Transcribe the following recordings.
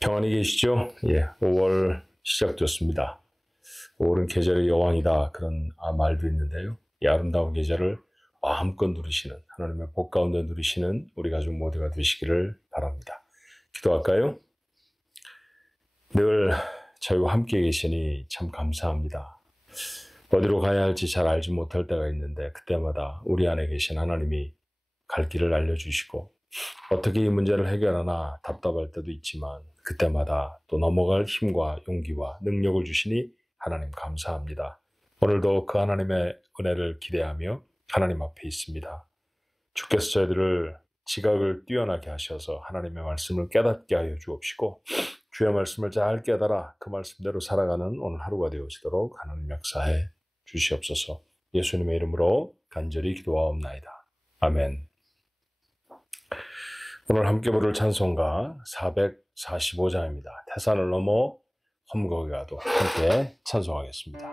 평안히 계시죠? 5월 시작됐습니다. 5월은 계절의 여왕이다, 그런 말도 있는데요. 이 아름다운 계절을 마음껏 누리시는, 하나님의 복 가운데 누리시는 우리 가족 모두가 되시기를 바랍니다. 기도할까요? 늘 저희와 함께 계시니 참 감사합니다. 어디로 가야 할지 잘 알지 못할 때가 있는데, 그때마다 우리 안에 계신 하나님이 갈 길을 알려주시고, 어떻게 이 문제를 해결하나 답답할 때도 있지만 그때마다 또 넘어갈 힘과 용기와 능력을 주시니 하나님 감사합니다. 오늘도 그 하나님의 은혜를 기대하며 하나님 앞에 있습니다. 주께서 저희들을 지각을 뛰어나게 하셔서 하나님의 말씀을 깨닫게 하여 주옵시고, 주의 말씀을 잘 깨달아 그 말씀대로 살아가는 오늘 하루가 되어지도록 하나님 역사해 주시옵소서. 예수님의 이름으로 간절히 기도하옵나이다. 아멘. 오늘 함께 부를 찬송가 445장입니다. 태산을 넘어 험거기 가도 함께 찬송하겠습니다.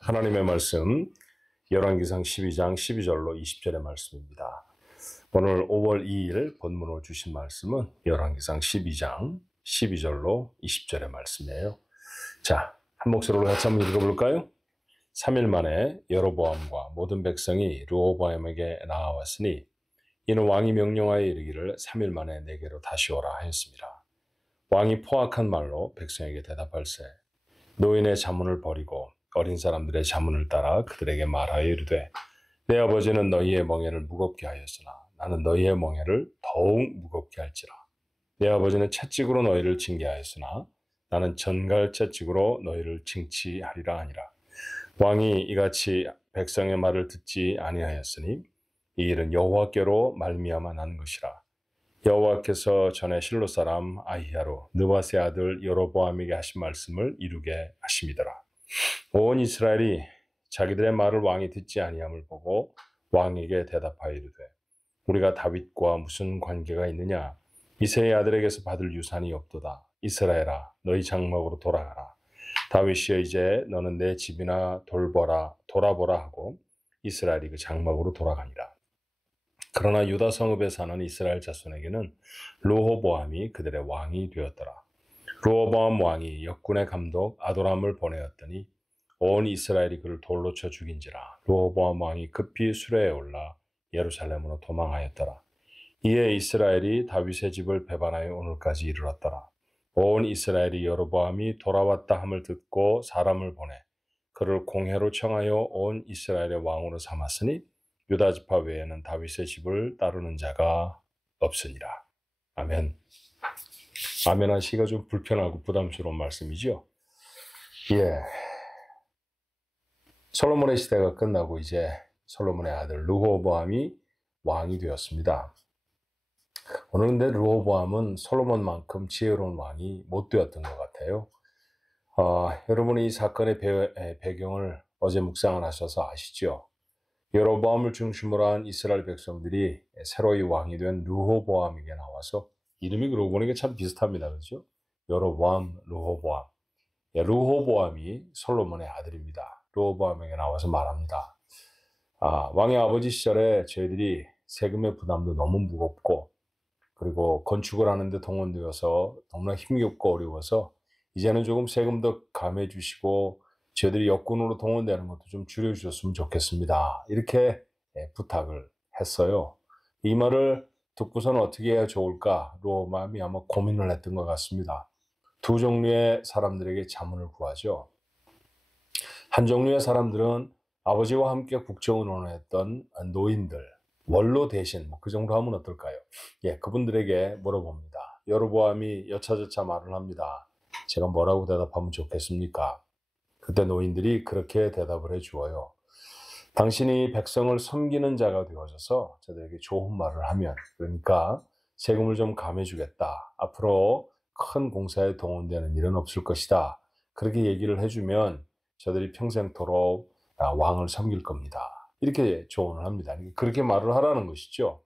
하나님의 말씀 열왕기상 12장 12절로 20절의 말씀입니다. 오늘 5월 2일 본문으로 주신 말씀은 열왕기상 12장 12절로 20절의 말씀이에요. 자, 한 목소리로 같이 한번 읽어볼까요? 3일 만에 여로보암과 모든 백성이 르호보암에게 나아왔으니 이는 왕이 명령하여 이르기를 3일 만에 내게로 다시 오라 하였습니다. 왕이 포악한 말로 백성에게 대답할세 노인의 자문을 버리고 어린 사람들의 자문을 따라 그들에게 말하여 이르되 내 아버지는 너희의 멍에를 무겁게 하였으나 나는 너희의 멍에를 더욱 무겁게 할지라. 내 아버지는 채찍으로 너희를 징계하였으나 나는 전갈 채찍으로 너희를 징치하리라 하니라. 왕이 이같이 백성의 말을 듣지 아니하였으니 이 일은 여호와께로 말미암아 난 것이라. 여호와께서 전에 실로 사람 아히야로 느바세 아들 여로보암에게 하신 말씀을 이루게 하심이더라. 온 이스라엘이 자기들의 말을 왕이 듣지 아니함을 보고 왕에게 대답하여 이르되 우리가 다윗과 무슨 관계가 있느냐? 이새의 아들에게서 받을 유산이 없도다. 이스라엘아 너희 장막으로 돌아가라. 다윗이여 이제 너는 내 집이나 돌아보라 하고 이스라엘이 그 장막으로 돌아가니라. 그러나 유다 성읍에 사는 이스라엘 자손에게는 르호보암이 그들의 왕이 되었더라. 르호보암 왕이 역군의 감독 아도람을 보내었더니 온 이스라엘이 그를 돌로 쳐 죽인지라. 르호보암 왕이 급히 수레에 올라 예루살렘으로 도망하였더라. 이에 이스라엘이 다윗의 집을 배반하여 오늘까지 이르렀더라. 온 이스라엘이 여로보암이 돌아왔다 함을 듣고 사람을 보내 그를 공회로 청하여 온 이스라엘의 왕으로 삼았으니 유다 지파 외에는 다윗의 집을 따르는 자가 없으니라. 아멘. 아멘 하시기가 좀 불편하고 부담스러운 말씀이죠. 예. 솔로몬의 시대가 끝나고 이제 솔로몬의 아들 르호보암이 왕이 되었습니다. 오늘 근데 르호보암은 솔로몬만큼 지혜로운 왕이 못 되었던 것 같아요. 여러분이 이 사건의 배경을 어제 묵상을 하셔서 아시죠? 여로보암을 중심으로 한 이스라엘 백성들이 새로이 왕이 된 르호보암에게 나와서 이름이 그러고 보니까 참 비슷합니다. 그렇죠? 여로보암, 르호보암. 르호보암이 솔로몬의 아들입니다. 르호보암에게 나와서 말합니다. 왕의 아버지 시절에 저희들이 세금의 부담도 너무 무겁고 그리고 건축을 하는데 동원되어서 너무나 힘겹고 어려워서 이제는 조금 세금도 감해 주시고 저희들이 역군으로 동원되는 것도 좀 줄여주셨으면 좋겠습니다. 이렇게 부탁을 했어요. 이 말을 듣고서는 어떻게 해야 좋을까? 르호보암이 아마 고민을 했던 것 같습니다. 두 종류의 사람들에게 자문을 구하죠. 한 종류의 사람들은 아버지와 함께 국정을 했던 노인들, 원로 대신 그 정도 하면 어떨까요? 예, 그분들에게 물어봅니다. 여로보암이 여차저차 말을 합니다. 제가 뭐라고 대답하면 좋겠습니까? 그때 노인들이 그렇게 대답을 해주어요. 당신이 백성을 섬기는 자가 되어져서 저들에게 좋은 말을 하면, 그러니까 세금을 좀 감해주겠다. 앞으로 큰 공사에 동원되는 일은 없을 것이다. 그렇게 얘기를 해주면 저들이 평생토록 왕을 섬길 겁니다. 이렇게 조언을 합니다. 그렇게 말을 하라는 것이죠.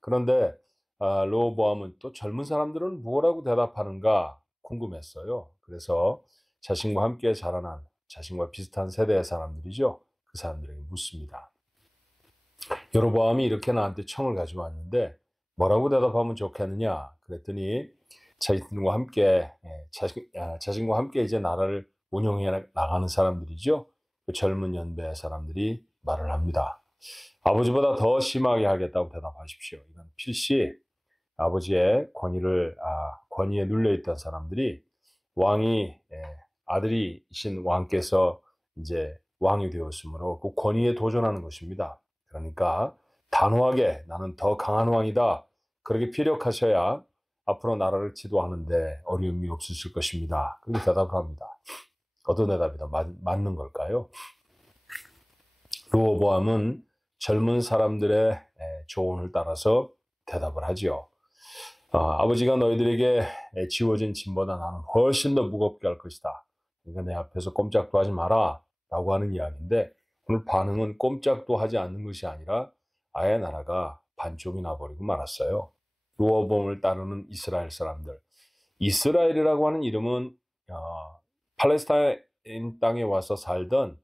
그런데 르호보암은 또 젊은 사람들은 뭐라고 대답하는가 궁금했어요. 그래서 자신과 함께 자라난 자신과 비슷한 세대의 사람들이죠. 그 사람들에게 묻습니다. 여로보암이 이렇게 나한테 청을 가져왔는데 뭐라고 대답하면 좋겠느냐? 그랬더니 자신과 함께 이제 나라를 운영해 나가는 사람들이죠. 그 젊은 연배의 사람들이 말을 합니다. 아버지보다 더 심하게 하겠다고 대답하십시오. 이건 필시 아버지의 권위에 눌려있던 사람들이 왕이 아들이신 왕께서 이제 왕이 되었으므로 그 권위에 도전하는 것입니다. 그러니까 단호하게 나는 더 강한 왕이다. 그렇게 피력하셔야 앞으로 나라를 지도하는데 어려움이 없으실 것입니다. 그렇게 대답을 합니다. 어떤 대답이 더 맞는 걸까요? 르호보암은 젊은 사람들의 조언을 따라서 대답을 하죠. 아버지가 너희들에게 지워진 짐보다 나는 훨씬 더 무겁게 할 것이다. 그러니까 내 앞에서 꼼짝도 하지 마라 라고 하는 이야기인데 오늘 반응은 꼼짝도 하지 않는 것이 아니라 아예 나라가 반쪽이 나버리고 말았어요. 르호보암을 따르는 이스라엘 사람들. 이스라엘이라고 하는 이름은 팔레스타인 땅에 와서 살던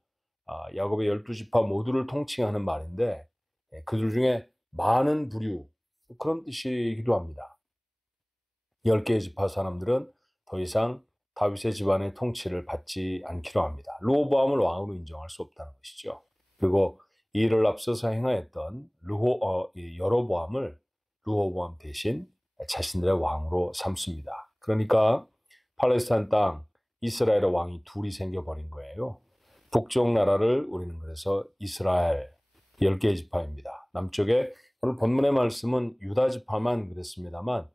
야곱의 12지파 모두를 통칭하는 말인데 그들 중에 많은 부류 그런 뜻이기도 합니다. 10개의 지파 사람들은 더 이상 다윗의 집안의 통치를 받지 않기로 합니다. 르호보암을 왕으로 인정할 수 없다는 것이죠. 그리고 이 일을 앞서서 행하였던 여로보암을 르호보암 대신 자신들의 왕으로 삼습니다. 그러니까 팔레스타인 땅 이스라엘의 왕이 둘이 생겨버린 거예요. 북쪽 나라를 우리는 그래서 이스라엘 10개의 지파입니다. 남쪽에 오늘 본문의 말씀은 유다 지파만 그랬습니다만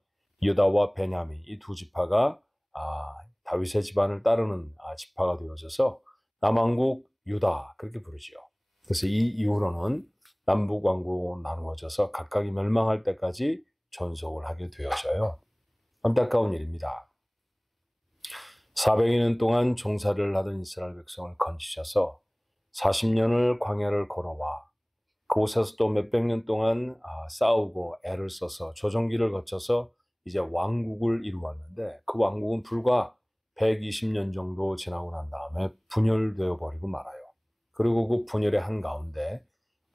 유다와 베냐민 이 두 지파가 다윗의 집안을 따르는 지파가 되어져서 남왕국 유다 그렇게 부르죠. 그래서 이 이후로는 남북 왕국으로 나누어져서 각각이 멸망할 때까지 존속을 하게 되어져요. 안타까운 일입니다. 400년 동안 종살이를 하던 이스라엘 백성을 건지셔서 40년을 광야를 걸어와 그곳에서 또 몇백 년 동안 싸우고 애를 써서 조정기를 거쳐서 이제 왕국을 이루었는데 그 왕국은 불과 120년 정도 지나고 난 다음에 분열되어 버리고 말아요. 그리고 그 분열의 한가운데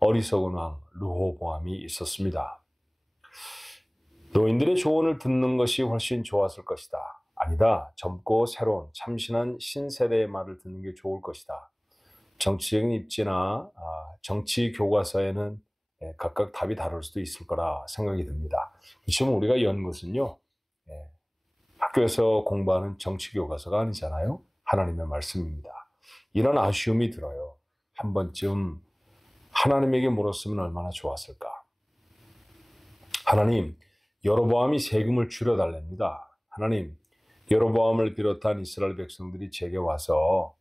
어리석은 왕 르호보암이 있었습니다. 노인들의 조언을 듣는 것이 훨씬 좋았을 것이다. 아니다. 젊고 새로운 참신한 신세대의 말을 듣는 게 좋을 것이다. 정치적인 입지나 정치 교과서에는 각각 답이 다를 수도 있을 거라 생각이 듭니다. 지금 우리가 연 것은요, 학교에서 공부하는 정치 교과서가 아니잖아요. 하나님의 말씀입니다. 이런 아쉬움이 들어요. 한 번쯤 하나님에게 물었으면 얼마나 좋았을까. 하나님, 여로보암이 세금을 줄여달랍니다. 하나님, 여로보암을 비롯한 이스라엘 백성들이 제게 와서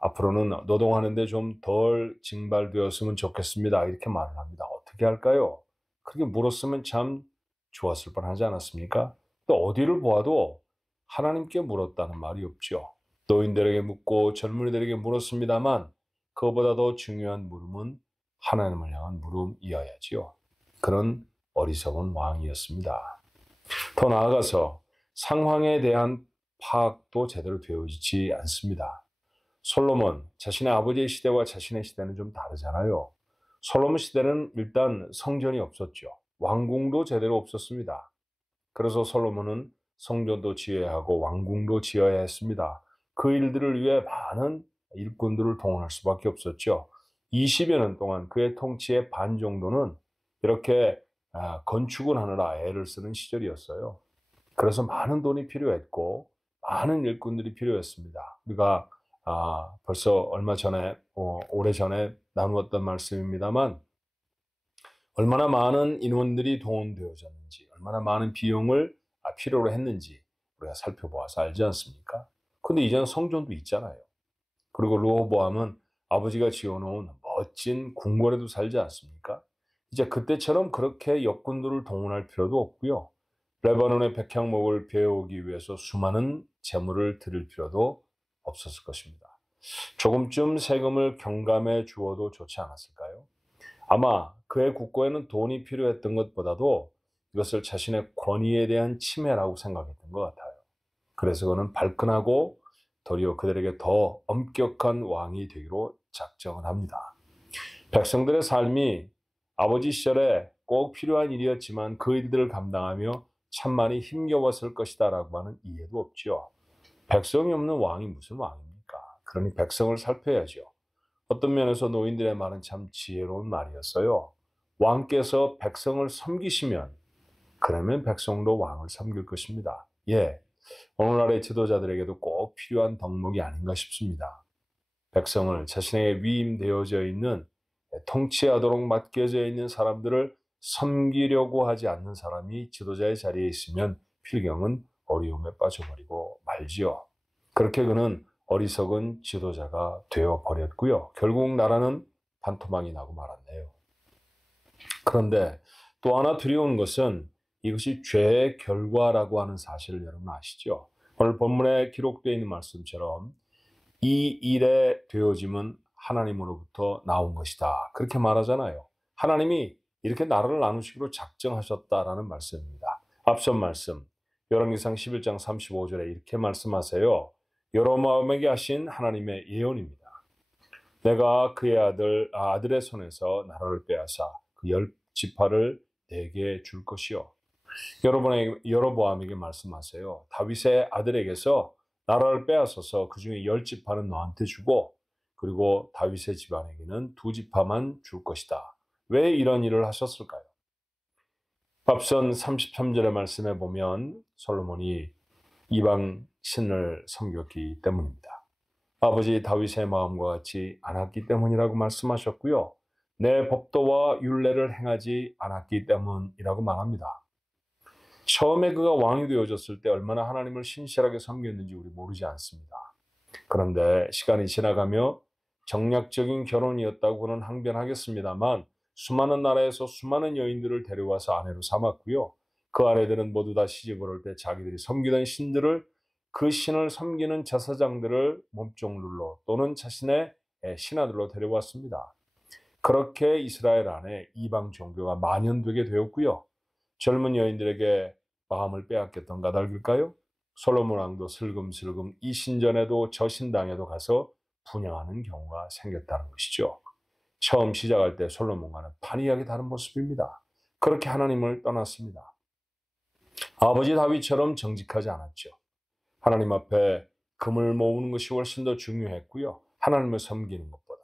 앞으로는 노동하는데 좀 덜 징발되었으면 좋겠습니다. 이렇게 말을 합니다. 어떻게 할까요? 그렇게 물었으면 참 좋았을 뻔하지 않았습니까? 또 어디를 보아도 하나님께 물었다는 말이 없죠. 노인들에게 묻고 젊은이들에게 물었습니다만 그보다 더 중요한 물음은 하나님을 향한 물음이어야지요. 그런 어리석은 왕이었습니다. 더 나아가서 상황에 대한 파악도 제대로 되어지지 않습니다. 솔로몬, 자신의 아버지의 시대와 자신의 시대는 좀 다르잖아요. 솔로몬 시대는 일단 성전이 없었죠. 왕궁도 제대로 없었습니다. 그래서 솔로몬은 성전도 지어야 하고 왕궁도 지어야 했습니다. 그 일들을 위해 많은 일꾼들을 동원할 수밖에 없었죠. 20여 년 동안 그의 통치의 반 정도는 이렇게 건축을 하느라 애를 쓰는 시절이었어요. 그래서 많은 돈이 필요했고 많은 일꾼들이 필요했습니다. 우리가 벌써 얼마 전에 오래전에 나누었던 말씀입니다만 얼마나 많은 인원들이 동원되어졌는지 얼마나 많은 비용을 필요로 했는지 우리가 살펴보아서 알지 않습니까? 근데 이제는 성전도 있잖아요. 그리고 르호보암은 아버지가 지어놓은 멋진 궁궐에도 살지 않습니까? 이제 그때처럼 그렇게 역군들을 동원할 필요도 없고요. 레바논의 백향목을 베어오기 위해서 수많은 재물을 드릴 필요도 없었을 것입니다. 조금쯤 세금을 경감해 주어도 좋지 않았을까요? 아마 그의 국고에는 돈이 필요했던 것보다도 이것을 자신의 권위에 대한 침해라고 생각했던 것 같아요. 그래서 그는 발끈하고 도리어 그들에게 더 엄격한 왕이 되기로 작정을 합니다. 백성들의 삶이 아버지 시절에 꼭 필요한 일이었지만 그 일들을 감당하며 참 많이 힘겨웠을 것이다 라고 하는 이해도 없죠. 백성이 없는 왕이 무슨 왕입니까? 그러니 백성을 살펴야죠. 어떤 면에서 노인들의 말은 참 지혜로운 말이었어요. 왕께서 백성을 섬기시면 그러면 백성도 왕을 섬길 것입니다. 오늘날의 지도자들에게도 꼭 필요한 덕목이 아닌가 싶습니다. 백성을 자신에게 위임되어져 있는 통치하도록 맡겨져 있는 사람들을 섬기려고 하지 않는 사람이 지도자의 자리에 있으면 필경은 어려움에 빠져버리고 말지요. 그렇게 그는 어리석은 지도자가 되어버렸고요. 결국 나라는 반토막이 나고 말았네요. 그런데 또 하나 두려운 것은 이것이 죄의 결과라고 하는 사실을 여러분 아시죠? 오늘 본문에 기록되어 있는 말씀처럼 이 일의 되어짐은 하나님으로부터 나온 것이다. 그렇게 말하잖아요. 하나님이 이렇게 나라를 나누시기로 작정하셨다라는 말씀입니다. 앞선 말씀 열왕기상 11장 35절에 이렇게 말씀하세요. 여로보암에게 하신 하나님의 예언입니다. 내가 그의 아들의 손에서 나라를 빼앗아 그 10지파를 내게 줄 것이요. 여로보암에게 말씀하세요. 다윗의 아들에게서 나라를 빼앗아서 그 중에 10지파는 너한테 주고 그리고 다윗의 집안에게는 2지파만 줄 것이다. 왜 이런 일을 하셨을까요? 앞선 33절의 말씀에 보면 솔로몬이 이방 신을 섬겼기 때문입니다. 아버지 다윗의 마음과 같이 않았기 때문이라고 말씀하셨고요. 내 법도와 율례를 행하지 않았기 때문이라고 말합니다. 처음에 그가 왕이 되어졌을 때 얼마나 하나님을 신실하게 섬겼는지 우리 모르지 않습니다. 그런데 시간이 지나가며 정략적인 결혼이었다고는 항변하겠습니다만 수많은 나라에서 수많은 여인들을 데려와서 아내로 삼았고요. 그 아내들은 모두 다 시집을 올 때 자기들이 섬기던 신들을 그 신을 섬기는 제사장들을 몸종들로 또는 자신의 신하들로 데려왔습니다. 그렇게 이스라엘 안에 이방 종교가 만연되게 되었고요. 젊은 여인들에게 마음을 빼앗겼던 까닭일까요? 솔로몬 왕도 슬금슬금 이 신전에도 저 신당에도 가서 분양하는 경우가 생겼다는 것이죠. 처음 시작할 때 솔로몬과는 판이하게 다른 모습입니다. 그렇게 하나님을 떠났습니다. 아버지 다윗처럼 정직하지 않았죠. 하나님 앞에 금을 모으는 것이 훨씬 더 중요했고요. 하나님을 섬기는 것보다.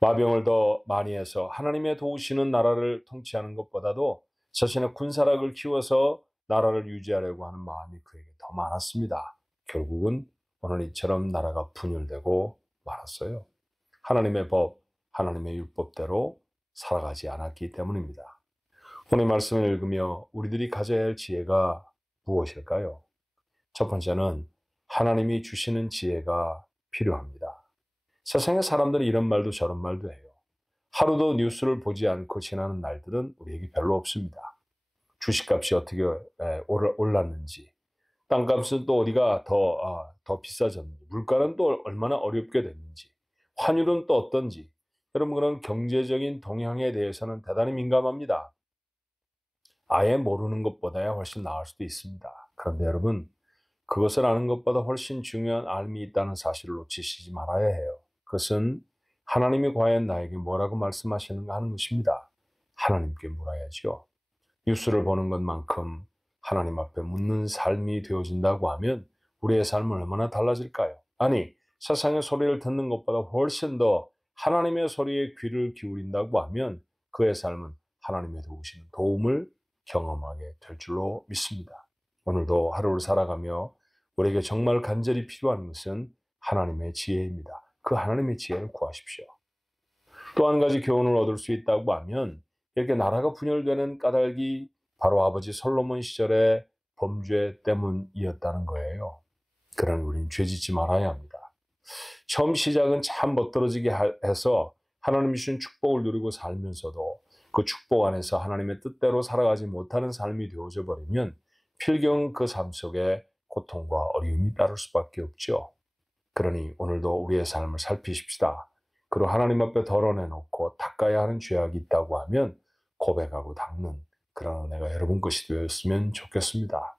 마병을 더 많이 해서 하나님의 도우시는 나라를 통치하는 것보다도 자신의 군사력을 키워서 나라를 유지하려고 하는 마음이 그에게 더 많았습니다. 결국은 오늘 이처럼 나라가 분열되고 말았어요. 하나님의 법, 하나님의 율법대로 살아가지 않았기 때문입니다. 오늘 말씀을 읽으며 우리들이 가져야 할 지혜가 무엇일까요? 첫 번째는 하나님이 주시는 지혜가 필요합니다. 세상의 사람들이 이런 말도 저런 말도 해요. 하루도 뉴스를 보지 않고 지나는 날들은 우리에게 별로 없습니다. 주식값이 어떻게 올랐는지, 땅값은 또 어디가 더 비싸졌는지, 물가는 또 얼마나 어렵게 됐는지, 환율은 또 어떤지, 여러분 그런 경제적인 동향에 대해서는 대단히 민감합니다. 아예 모르는 것보다야 훨씬 나을 수도 있습니다. 그런데 여러분, 그것을 아는 것보다 훨씬 중요한 알미 있다는 사실을 놓치시지 말아야 해요. 그것은 하나님이 과연 나에게 뭐라고 말씀하시는가 하는 것입니다. 하나님께 물어야죠. 뉴스를 보는 것만큼 하나님 앞에 묻는 삶이 되어진다고 하면 우리의 삶은 얼마나 달라질까요? 아니, 세상의 소리를 듣는 것보다 훨씬 더 하나님의 소리에 귀를 기울인다고 하면 그의 삶은 하나님의 도우시는 도움을 경험하게 될 줄로 믿습니다. 오늘도 하루를 살아가며 우리에게 정말 간절히 필요한 것은 하나님의 지혜입니다. 그 하나님의 지혜를 구하십시오. 또 한 가지 교훈을 얻을 수 있다고 하면 이렇게 나라가 분열되는 까닭이 바로 아버지 솔로몬 시절의 범죄 때문이었다는 거예요. 그러나 우리는 죄짓지 말아야 합니다. 처음 시작은 참 멋들어지게 해서 하나님이 주신 축복을 누리고 살면서도 그 축복 안에서 하나님의 뜻대로 살아가지 못하는 삶이 되어져 버리면 필경 그 삶 속에 고통과 어려움이 따를 수밖에 없죠. 그러니 오늘도 우리의 삶을 살피십시다. 그리고 하나님 앞에 덜어내놓고 닦아야 하는 죄악이 있다고 하면 고백하고 닦는 그런 은혜가 여러분 것이 되었으면 좋겠습니다.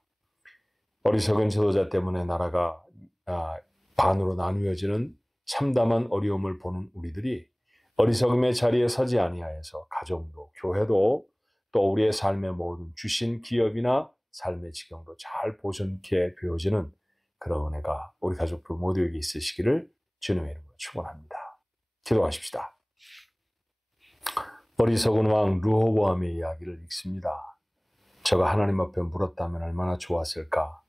어리석은 지도자 때문에 나라가 반으로 나누어지는 참담한 어려움을 보는 우리들이 어리석음의 자리에 서지 아니하여서 가정도 교회도 또 우리의 삶의 모든 주신 기업이나 삶의 지경도 잘 보존케 되어지는 그런 은혜가 우리 가족들 모두에게 있으시기를 주님의 이름으로 축원합니다. 기도하십시다. 어리석은 왕 르호보암의 이야기를 읽습니다. 저가 하나님 앞에 물었다면 얼마나 좋았을까?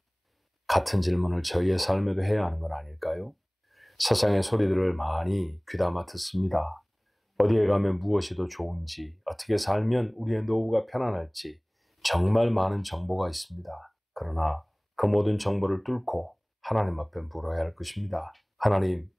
같은 질문을 저희의 삶에도 해야 하는 건 아닐까요? 세상의 소리들을 많이 귀담아 듣습니다. 어디에 가면 무엇이 더 좋은지, 어떻게 살면 우리의 노후가 편안할지 정말 많은 정보가 있습니다. 그러나 그 모든 정보를 뚫고 하나님 앞에 물어야 할 것입니다. 하나님,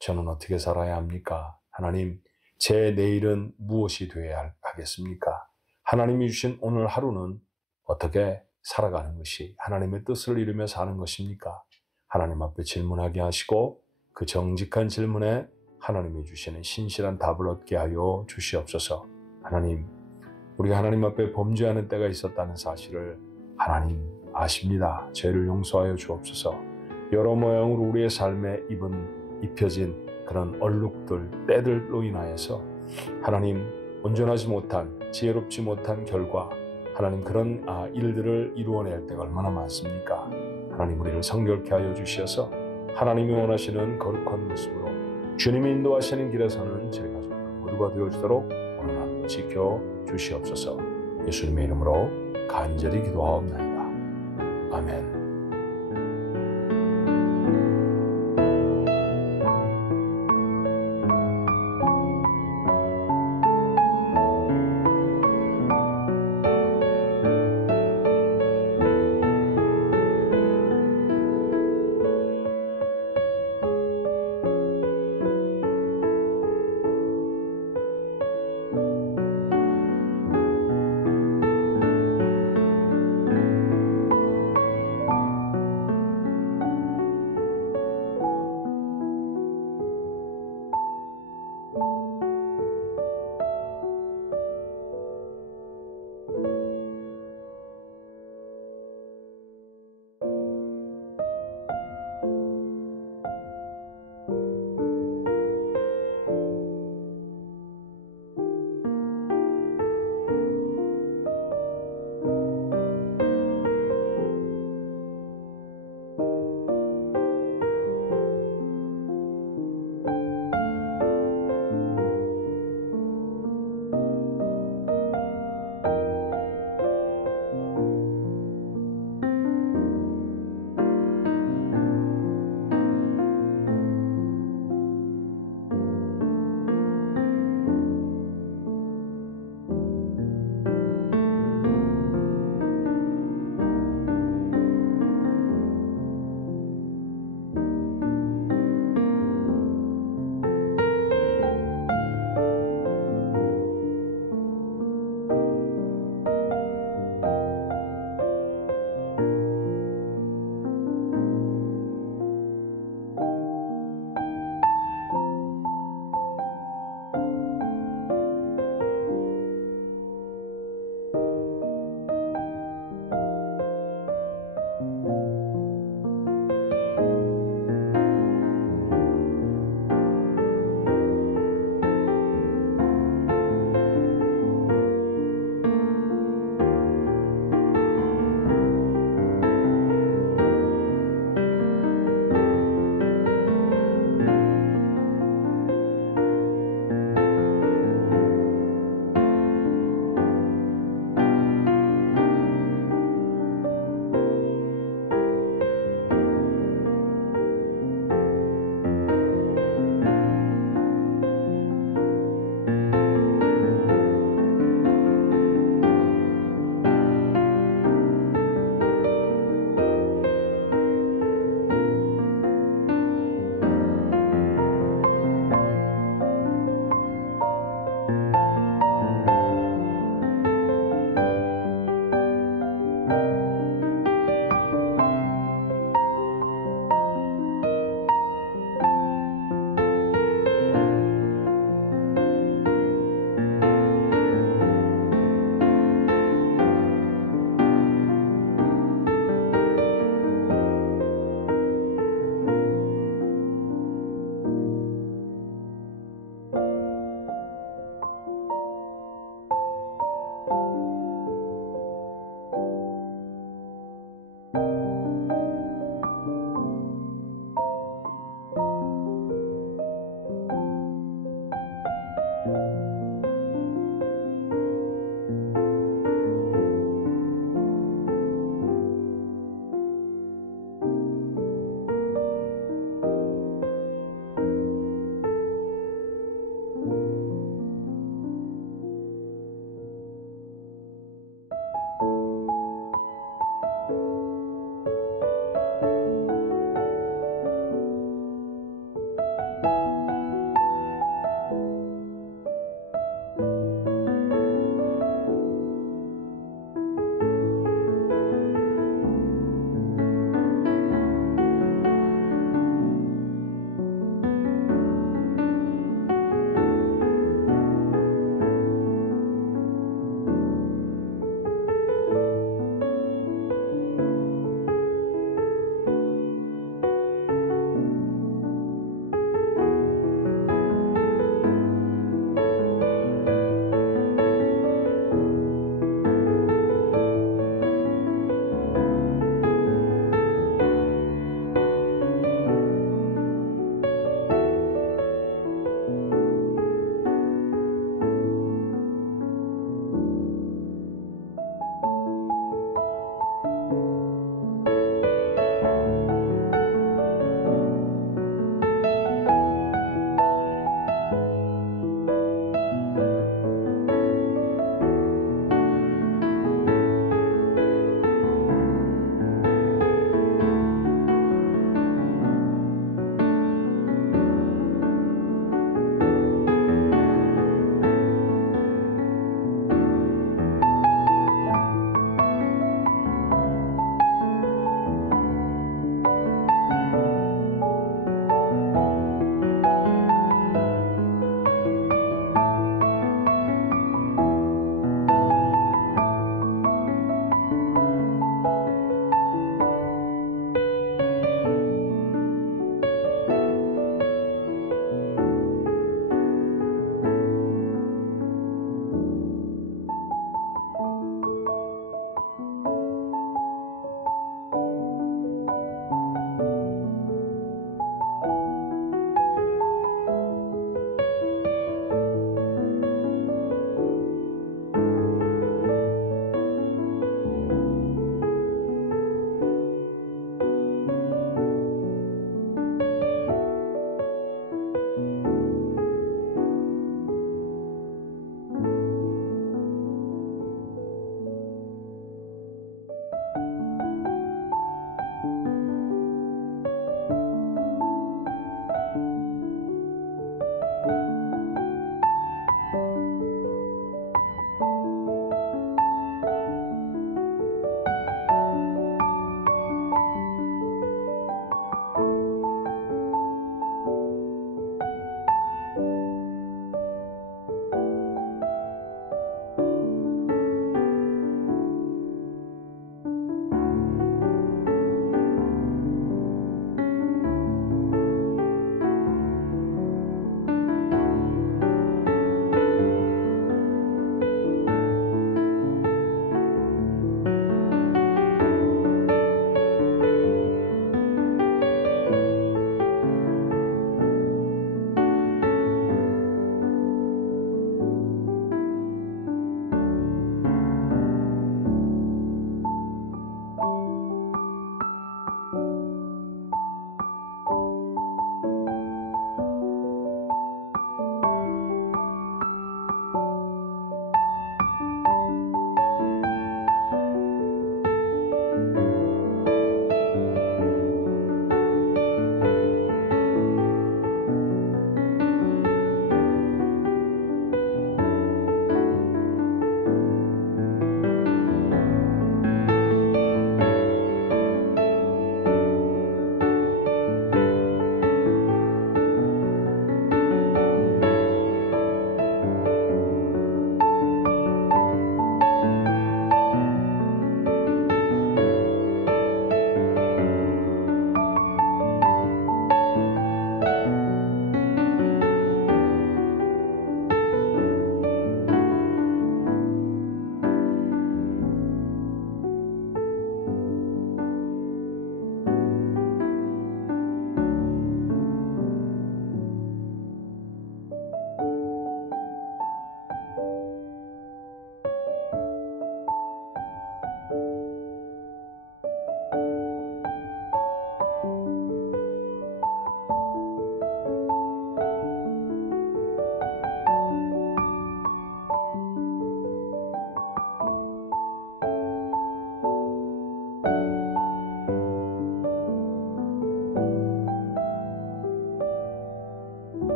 저는 어떻게 살아야 합니까? 하나님, 제 내일은 무엇이 되어야 하겠습니까? 하나님이 주신 오늘 하루는 어떻게 살아가는 것이 하나님의 뜻을 이루며 사는 것입니까? 하나님 앞에 질문하게 하시고 그 정직한 질문에 하나님이 주시는 신실한 답을 얻게 하여 주시옵소서. 하나님, 우리가 하나님 앞에 범죄하는 때가 있었다는 사실을 하나님 아십니다. 죄를 용서하여 주옵소서. 여러 모양으로 우리의 삶에 입혀진 그런 얼룩들, 때들로 인하여서 하나님 온전하지 못한, 지혜롭지 못한 결과 하나님 그런 일들을 이루어낼 때가 얼마나 많습니까? 하나님 우리를 성결케 하여 주셔서 하나님이 원하시는 거룩한 모습으로 주님이 인도하시는 길에서는 저희 가족들 모두가 되어주도록 오늘 하루도 지켜 주시옵소서. 예수님의 이름으로 간절히 기도하옵나이다. 아멘.